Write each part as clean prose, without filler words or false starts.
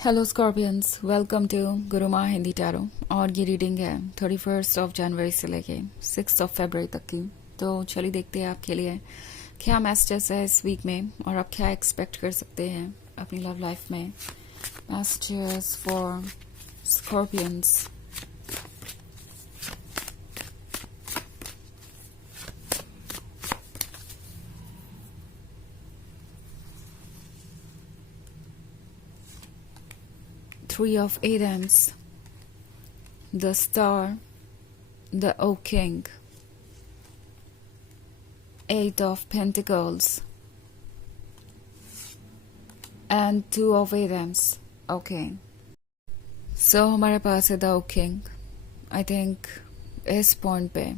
Hello Scorpions, welcome to Guruma Hindi tarot. और ये reading है 31 से लेके 6 फरवरी तक की। तो चलिए देखते हैं आपके लिए क्या मैसेजेस है इस वीक में और आप क्या एक्सपेक्ट कर सकते हैं अपनी लव लाइफ में। Messages for Scorpions. Three of Wands, the Star, the Oak King, Eight of Pentacles, and Two of Wands. Okay. So हमारे पास है the Oak King. I think इस पॉइंट पे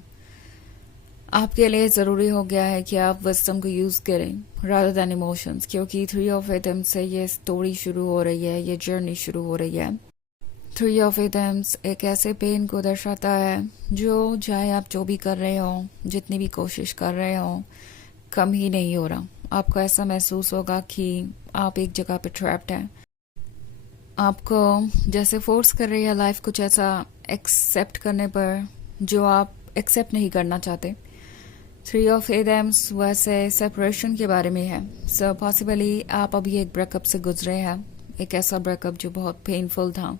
आपके लिए ज़रूरी हो गया है कि आप विज़डम को यूज़ करें रादर दैन इमोशंस, क्योंकि थ्री ऑफ एटम्स से ये स्टोरी शुरू हो रही है, ये जर्नी शुरू हो रही है। थ्री ऑफ एटम्स एक ऐसे पेन को दर्शाता है जो चाहे आप जो भी कर रहे हो, जितनी भी कोशिश कर रहे हो, कम ही नहीं हो रहा। आपको ऐसा महसूस होगा कि आप एक जगह पे ट्रैप्ड हैं। आपको जैसे फोर्स कर रही है लाइफ कुछ ऐसा एक्सेप्ट करने पर जो आप एक्सेप्ट नहीं करना चाहते। थ्री ऑफ एडम्स वैसे सेपरेशन के बारे में है। सो पॉसिबली आप अभी एक ब्रेकअप से गुजरे हैं, एक ऐसा ब्रेकअप जो बहुत पेनफुल था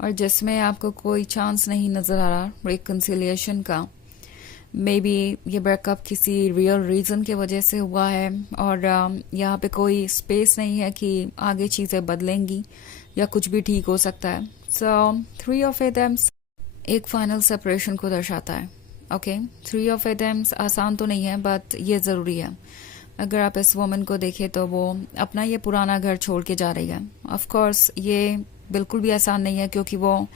और जिसमें आपको कोई चांस नहीं नज़र आ रहा रिकन्सिलिएशन का। मे बी ये ब्रेकअप किसी रियल रीज़न की वजह से हुआ है और यहाँ पे कोई स्पेस नहीं है कि आगे चीज़ें बदलेंगी या कुछ भी ठीक हो सकता है। सो थ्री ऑफ एडम्स एक फाइनल सेपरेशन को दर्शाता है। ओके, थ्री ऑफ एटम्स आसान तो नहीं है बट ये ज़रूरी है। अगर आप इस वुमन को देखें तो वो अपना ये पुराना घर छोड़ के जा रही है। ऑफ कोर्स ये बिल्कुल भी आसान नहीं है क्योंकि वो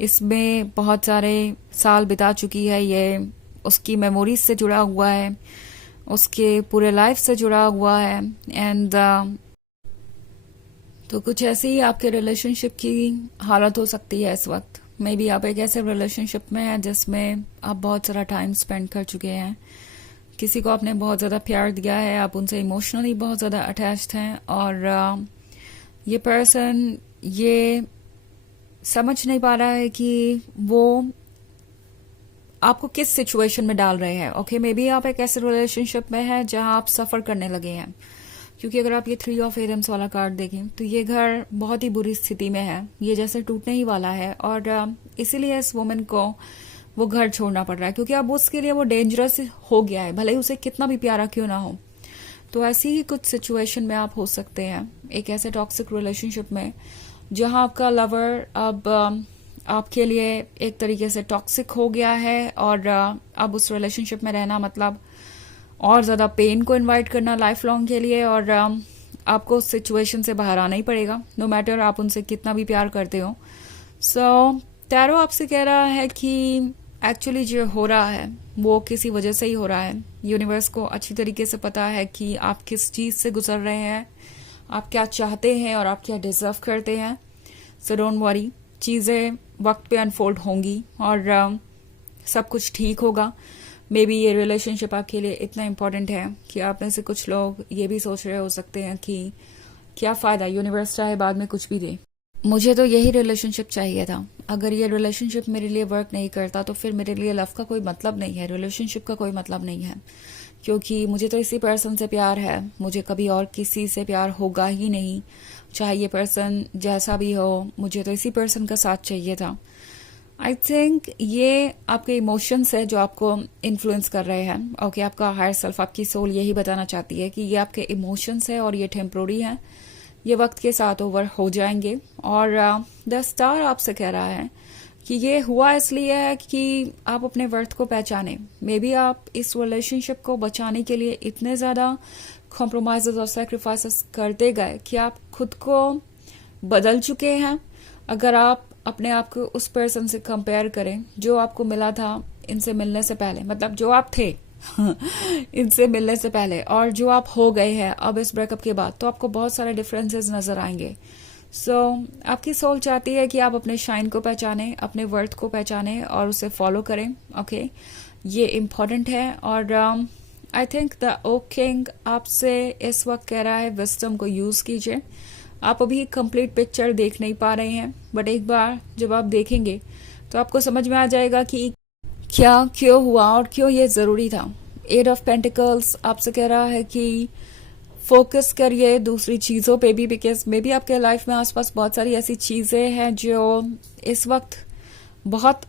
इसमें बहुत सारे साल बिता चुकी है। ये उसकी मेमोरीज से जुड़ा हुआ है, उसके पूरे लाइफ से जुड़ा हुआ है। एंड तो कुछ ऐसी ही आपके रिलेशनशिप की हालत हो सकती है इस वक्त। मे बी आप एक ऐसे रिलेशनशिप में हैं जिसमें आप बहुत सारा टाइम स्पेंड कर चुके हैं, किसी को आपने बहुत ज़्यादा प्यार दिया है, आप उनसे इमोशनली बहुत ज़्यादा अटैच्ड हैं और ये पर्सन ये समझ नहीं पा रहा है कि वो आपको किस सिचुएशन में डाल रहे हैं। ओके, मे बी आप एक ऐसे रिलेशनशिप में हैं जहां आप सफ़र करने लगे हैं, क्योंकि अगर आप ये थ्री ऑफ एडम्स वाला कार्ड देखें तो ये घर बहुत ही बुरी स्थिति में है, ये जैसे टूटने ही वाला है और इसीलिए इस वुमन को वो घर छोड़ना पड़ रहा है क्योंकि अब उसके लिए वो डेंजरस हो गया है, भले ही उसे कितना भी प्यारा क्यों ना हो। तो ऐसी ही कुछ सिचुएशन में आप हो सकते हैं, एक ऐसे टॉक्सिक रिलेशनशिप में जहां आपका लवर अब आपके लिए एक तरीके से टॉक्सिक हो गया है और अब उस रिलेशनशिप में रहना मतलब और ज़्यादा पेन को इनवाइट करना लाइफ लॉन्ग के लिए। और आपको उस सिचुएशन से बाहर आना ही पड़ेगा, नो मैटर आप उनसे कितना भी प्यार करते हो। सो टैरो आपसे कह रहा है कि एक्चुअली जो हो रहा है वो किसी वजह से ही हो रहा है। यूनिवर्स को अच्छी तरीके से पता है कि आप किस चीज़ से गुजर रहे हैं, आप क्या चाहते हैं और आप क्या डिजर्व करते हैं। सो डोंट वरी, चीज़ें वक्त पे अनफोल्ड होंगी और सब कुछ ठीक होगा। मे बी ये रिलेशनशिप आपके लिए इतना इम्पोर्टेंट है कि आप में से कुछ लोग ये भी सोच रहे हो सकते हैं कि क्या फ़ायदा, यूनिवर्स चाहे बाद में कुछ भी दे, मुझे तो यही रिलेशनशिप चाहिए था। अगर ये रिलेशनशिप मेरे लिए वर्क नहीं करता तो फिर मेरे लिए लव का कोई मतलब नहीं है, रिलेशनशिप का कोई मतलब नहीं है, क्योंकि मुझे तो इसी पर्सन से प्यार है, मुझे कभी और किसी से प्यार होगा ही नहीं। चाहे ये पर्सन जैसा भी हो, मुझे तो इसी पर्सन का साथ चाहिए था। आई थिंक ये आपके इमोशंस है जो आपको इन्फ्लुएंस कर रहे हैं। ओके, आपका हायर सेल्फ, आपकी सोल यही बताना चाहती है कि ये आपके इमोशंस है और ये टेम्प्रोरी है, ये वक्त के साथ ओवर हो जाएंगे। और द स्टार आपसे कह रहा है कि ये हुआ इसलिए है कि आप अपने वर्थ को पहचाने। मे बी आप इस रिलेशनशिप को बचाने के लिए इतने ज़्यादा कॉम्प्रोमाइज़ और सेक्रीफाइसेस करते गए कि आप खुद को बदल चुके हैं। अगर आप अपने आप को उस पर्सन से कंपेयर करें जो आपको मिला था इनसे मिलने से पहले, मतलब जो आप थे इनसे मिलने से पहले और जो आप हो गए हैं अब इस ब्रेकअप के बाद, तो आपको बहुत सारे डिफरेंसेस नजर आएंगे। सो आपकी सोल चाहती है कि आप अपने शाइन को पहचाने, अपने वर्थ को पहचाने और उसे फॉलो करें। ओके, ये इम्पोर्टेंट है। और I think the oak king आपसे इस वक्त कह रहा है विजडम को यूज कीजिए, आप अभी कंप्लीट पिक्चर देख नहीं पा रहे हैं, बट एक बार जब आप देखेंगे तो आपको समझ में आ जाएगा कि क्या क्यों हुआ और क्यों ये जरूरी था। एट ऑफ पेंटिकल्स आपसे कह रहा है कि फोकस करिए दूसरी चीजों पे भी, बिकॉज मे बी आपके लाइफ में आसपास बहुत सारी ऐसी चीजें हैं जो इस वक्त बहुत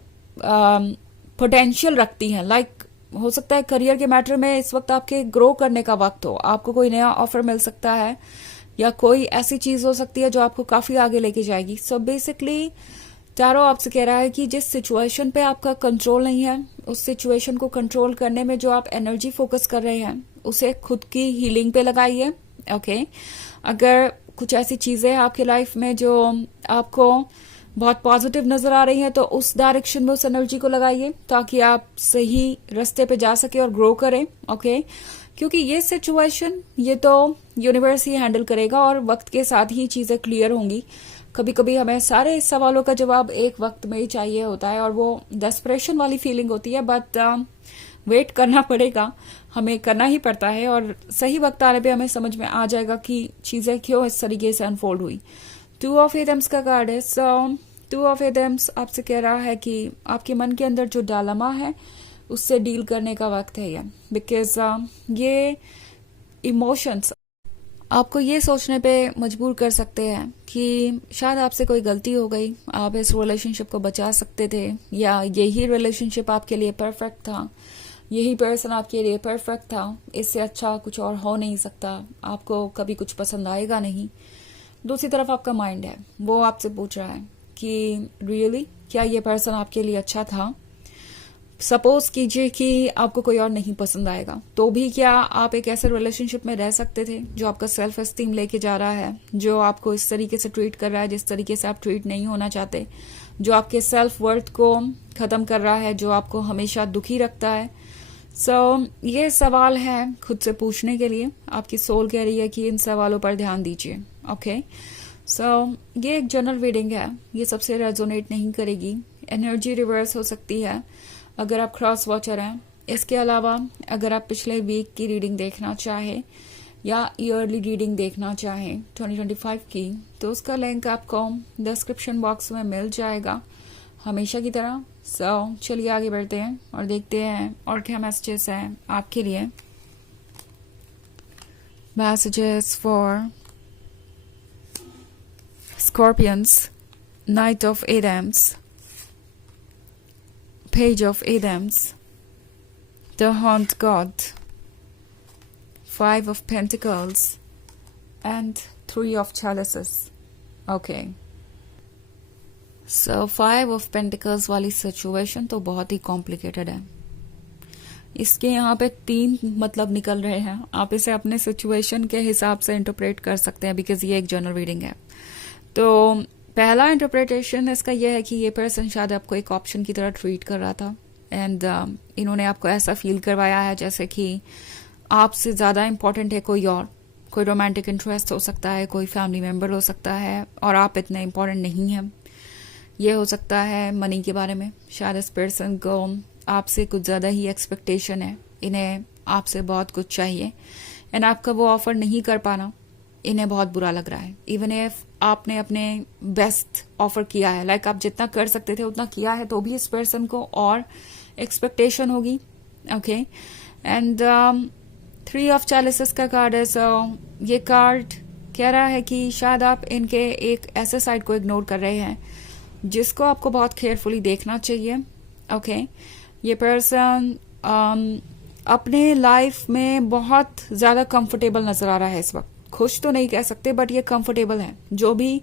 पोटेंशियल रखती हैं। लाइक हो सकता है करियर के मैटर में इस वक्त आपके ग्रो करने का वक्त हो, आपको कोई नया ऑफर मिल सकता है या कोई ऐसी चीज हो सकती है जो आपको काफी आगे लेके जाएगी। सो बेसिकली टैरो आपसे कह रहा है कि जिस सिचुएशन पे आपका कंट्रोल नहीं है, उस सिचुएशन को कंट्रोल करने में जो आप एनर्जी फोकस कर रहे हैं उसे खुद की हीलिंग पे लगाइए। ओके, अगर कुछ ऐसी चीजें हैं आपके लाइफ में जो आपको बहुत पॉजिटिव नजर आ रही हैं तो उस डायरेक्शन में उस एनर्जी को लगाइए ताकि आप सही रास्ते पे जा सके और ग्रो करें। ओके, क्योंकि ये सिचुएशन ये तो यूनिवर्स ही हैंडल करेगा और वक्त के साथ ही चीजें क्लियर होंगी। कभी कभी हमें सारे सवालों का जवाब एक वक्त में ही चाहिए होता है और वो डेस्परेशन वाली फीलिंग होती है, बट वेट करना पड़ेगा, हमें करना ही पड़ता है और सही वक्त आने पे हमें समझ में आ जाएगा कि चीजें क्यों इस तरीके से अनफोल्ड हुई। 2 ऑफ एथम्स का कार्ड है। सो 2 ऑफ एथम्स आपसे कह रहा है कि आपके मन के अंदर जो डायलेमा है उससे डील करने का वक्त है ये, बिकॉज ये इमोशंस आपको ये सोचने पे मजबूर कर सकते हैं कि शायद आपसे कोई गलती हो गई, आप इस रिलेशनशिप को बचा सकते थे, या यही रिलेशनशिप आपके लिए परफेक्ट था, यही पर्सन आपके लिए परफेक्ट था, इससे अच्छा कुछ और हो नहीं सकता, आपको कभी कुछ पसंद आएगा नहीं। दूसरी तरफ आपका माइंड है, वो आपसे पूछ रहा है कि रियली क्या ये पर्सन आपके लिए अच्छा था। सपोज कीजिए कि आपको कोई और नहीं पसंद आएगा, तो भी क्या आप एक ऐसे रिलेशनशिप में रह सकते थे जो आपका सेल्फ एस्टीम लेके जा रहा है, जो आपको इस तरीके से ट्रीट कर रहा है जिस तरीके से आप ट्रीट नहीं होना चाहते, जो आपके सेल्फ वर्थ को खत्म कर रहा है, जो आपको हमेशा दुखी रखता है। ये सवाल है खुद से पूछने के लिए। आपकी सोल कह रही है कि इन सवालों पर ध्यान दीजिए। ओके, ये एक जनरल रीडिंग है, ये सबसे रेजोनेट नहीं करेगी, एनर्जी रिवर्स हो सकती है अगर आप क्रॉस वॉचर हैं। इसके अलावा अगर आप पिछले वीक की रीडिंग देखना चाहें या ईयरली रीडिंग देखना चाहें 2025 की, तो उसका लिंक आपको डिस्क्रिप्शन बॉक्स में मिल जाएगा हमेशा की तरह। चलिए आगे बढ़ते हैं और देखते हैं और क्या मैसेजेस हैं आपके लिए। Messages for Scorpions, knight of Adams, Page of Adams, the Haunt God, 5 of Pentacles, and 3 of Chalices. Okay. So 5 of Pentacles वाली सिचुएशन तो बहुत ही कॉम्प्लिकेटेड है। इसके यहाँ पे 3 मतलब निकल रहे हैं, आप इसे अपने सिचुएशन के हिसाब से इंटरप्रेट कर सकते हैं, बिकॉज ये एक जनरल रीडिंग है। तो पहला इंटरप्रिटेशन इसका यह है कि ये पर्सन शायद आपको एक ऑप्शन की तरह ट्रीट कर रहा था एंड इन्होंने आपको ऐसा फील करवाया है जैसे कि आपसे ज्यादा इंपॉर्टेंट है कोई और, कोई रोमांटिक इंटरेस्ट हो सकता है, कोई फैमिली मेंबर हो सकता है और आप इतने इंपॉर्टेंट नहीं हैं। ये हो सकता है मनी के बारे में, शायद इस पर्सन को आपसे कुछ ज्यादा ही एक्सपेक्टेशन है, इन्हें आपसे बहुत कुछ चाहिए एंड आपका वो ऑफर नहीं कर पाना इन्हें बहुत बुरा लग रहा है। इवन इफ आपने अपने बेस्ट ऑफर किया है, लाइक आप जितना कर सकते थे उतना किया है, तो भी इस पर्सन को और एक्सपेक्टेशन होगी। ओके, एंड 3 ऑफ चैलिसेस का कार्ड है। ये कार्ड कह रहा है कि शायद आप इनके एक ऐसे साइड को इग्नोर कर रहे हैं जिसको आपको बहुत केयरफुली देखना चाहिए। ओके, ये पर्सन अपने लाइफ में बहुत ज्यादा कंफर्टेबल नजर आ रहा है इस वक्त, खुश तो नहीं कह सकते बट ये कंफर्टेबल है। जो भी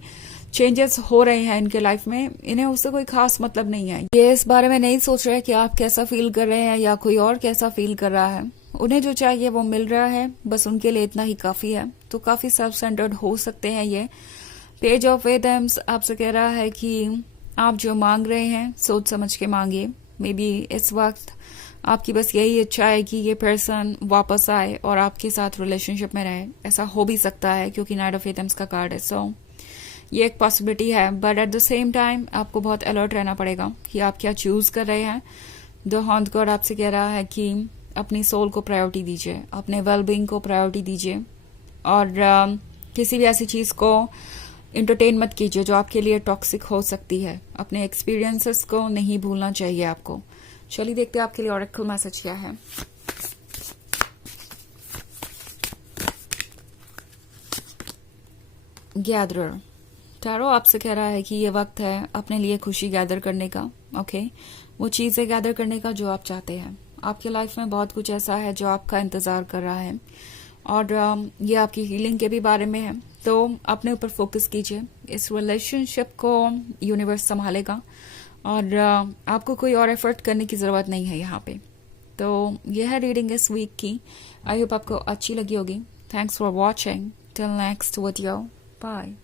चेंजेस हो रहे हैं इनके लाइफ में, इन्हें उससे कोई खास मतलब नहीं है। ये इस बारे में नहीं सोच रहे कि आप कैसा फील कर रहे हैं या कोई और कैसा फील कर रहा है। उन्हें जो चाहिए वो मिल रहा है, बस उनके लिए इतना ही काफी है। तो काफी सेल्फ सेंटर्ड हो सकते हैं ये। पेज ऑफ एथम्स आपसे कह रहा है कि आप जो मांग रहे हैं सोच समझ के मांगिए। मे बी इस वक्त आपकी बस यही इच्छा है कि ये पर्सन वापस आए और आपके साथ रिलेशनशिप में रहे। ऐसा हो भी सकता है क्योंकि नाइट ऑफ एथम्स का कार्ड है। ये एक पॉसिबिलिटी है, but at the same time आपको बहुत अलर्ट रहना पड़ेगा कि आप क्या चूज कर रहे हैं। द हॉन्ट गॉड आपसे कह रहा है कि अपनी सोल को प्रायोरिटी दीजिए, अपने वेलबींग को प्रायोरिटी दीजिए और किसी भी ऐसी चीज को इंटरटेन मत कीजिए जो आपके लिए टॉक्सिक हो सकती है। अपने एक्सपीरियंसेस को नहीं भूलना चाहिए आपको। चलिए देखते हैं आपके लिए ऑरेकल मैसेज क्या है। गैदरर, टैरो आपसे कह रहा है कि ये वक्त है अपने लिए खुशी गैदर करने का। ओके, वो चीजें गैदर करने का जो आप चाहते हैं। आपकी लाइफ में बहुत कुछ ऐसा है जो आपका इंतजार कर रहा है, और ये आपकी हीलिंग के भी बारे में है। तो अपने ऊपर फोकस कीजिए। इस रिलेशनशिप को यूनिवर्स संभालेगा, और आपको कोई और एफर्ट करने की जरूरत नहीं है यहाँ पे। तो यह है रीडिंग इस वीक की। आई होप आपको अच्छी लगी होगी। Thanks for watching. Till next video, bye.